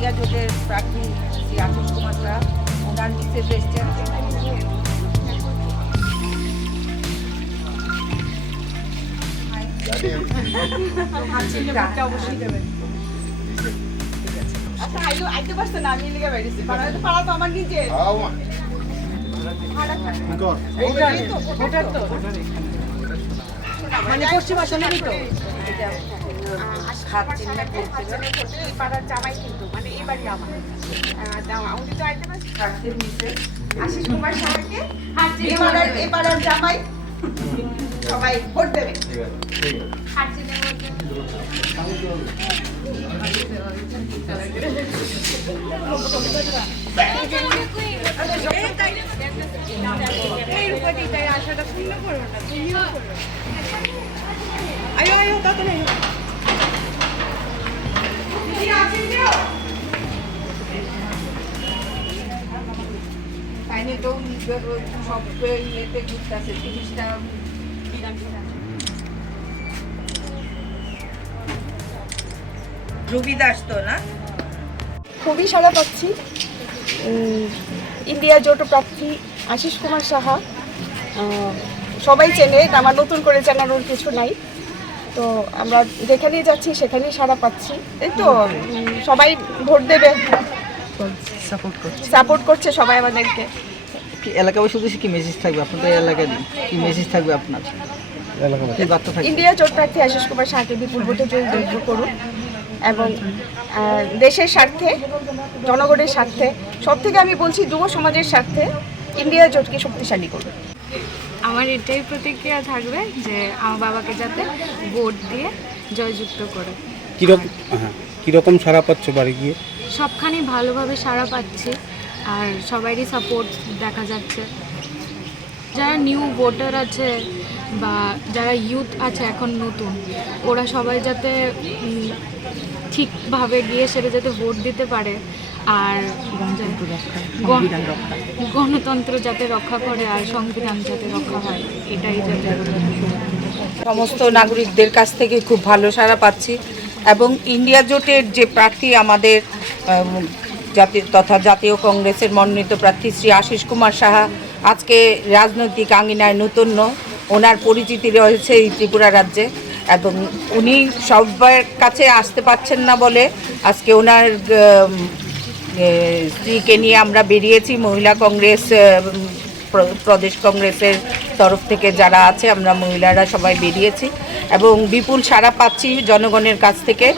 India জোটের প্রার্থী শ্রী আশিস কুমার শাহ, ওনার Mrs এসছেন। অবশ্যই দেবেন। আচ্ছা আইতে পারছে না, আমি লিখে বেরিয়েছি। পাড়া তো আমার নিজে। মানে পশ্চিম আসনেরই তো হাত চিহ্নে এই পাড়ার জামাই, কিন্তু মানে এই বাড়ি আমার উনি তো আইতে পারছে আশিস কুমার সাহাকে এই পাড়ার জামাই, সবাই ভোট দেবে। হাত চিহ্নের মধ্যে আশাটা পূর্ণ করবো না, তুমিও করবে। আয়ো আয়ো তাতে নেই তাইনে তো সব ইয়েতে ঘুরতে আছে 30টা রবি দাস তো না। খুবই সাড়া পাচ্ছি। ইন্ডিয়া জোট প্রার্থী আশিস কুমার সাহা সবাই চেনে, আমার নতুন করে জানানোর কিছু নাই। তো আমরা যেখানেই যাচ্ছি সেখানেই সাড়া পাচ্ছি। এই তো সবাই ভোট দেবে, সাপোর্ট করছে সবাই আমাদেরকে। এলাকাবাসী উদ্দেশ্যে কি মেসেজ থাকবে আপনাদের এলাকায়, কি মেসেজ থাকবে আপনার? ইন্ডিয়া জোট প্রার্থী আশিস কুমার শাহকে বিপুল ভোটে জয়যুক্ত করুন এবং দেশের স্বার্থে, জনগণের স্বার্থে, সব থেকে আমি বলছি যুব সমাজের স্বার্থে ইন্ডিয়া জোটকে শক্তিশালী করুন। আমার এটাই প্রতিক্রিয়া থাকবে যে আমার বাবাকে যাতে ভোট দিয়ে জয়যুক্ত করে। কীরকম সাড়া পাচ্ছ বাড়ি গিয়ে? সবখানে ভালোভাবে সাড়া পাচ্ছি আর সবারই সাপোর্ট দেখা যাচ্ছে। যারা নিউ ভোটার আছে বা যারা ইউথ আছে এখন নতুন, ওরা সবাই যাতে ঠিকভাবে গিয়ে সেটা যাতে ভোট দিতে পারে আর গণতন্ত্র যাতে রক্ষা করে আর সংবিধান যাতে রক্ষা হয়, এটাই যাতে। সমস্ত নাগরিকদের কাছ থেকে খুব ভালো সাড়া পাচ্ছি এবং ইন্ডিয়া জোটের যে প্রার্থী আমাদের জাতীয় কংগ্রেসের মনোনীত প্রার্থী শ্রী আশিস কুমার সাহা আজকে রাজনৈতিক আঙ্গিনায় নতুন, ওনার পরিচিতি রয়েছে এই ত্রিপুরা রাজ্যে এবং উনি সবার কাছে আসতে পারছেন না বলে আজকে ওনার স্ত্রীকে নিয়ে আমরা বেরিয়েছি। মহিলা কংগ্রেস, প্রদেশ কংগ্রেসের তরফ থেকে যারা আছে আমরা মহিলারা সবাই বেরিয়েছি এবং বিপুল সাড়া পাচ্ছি জনগণের কাছ থেকে।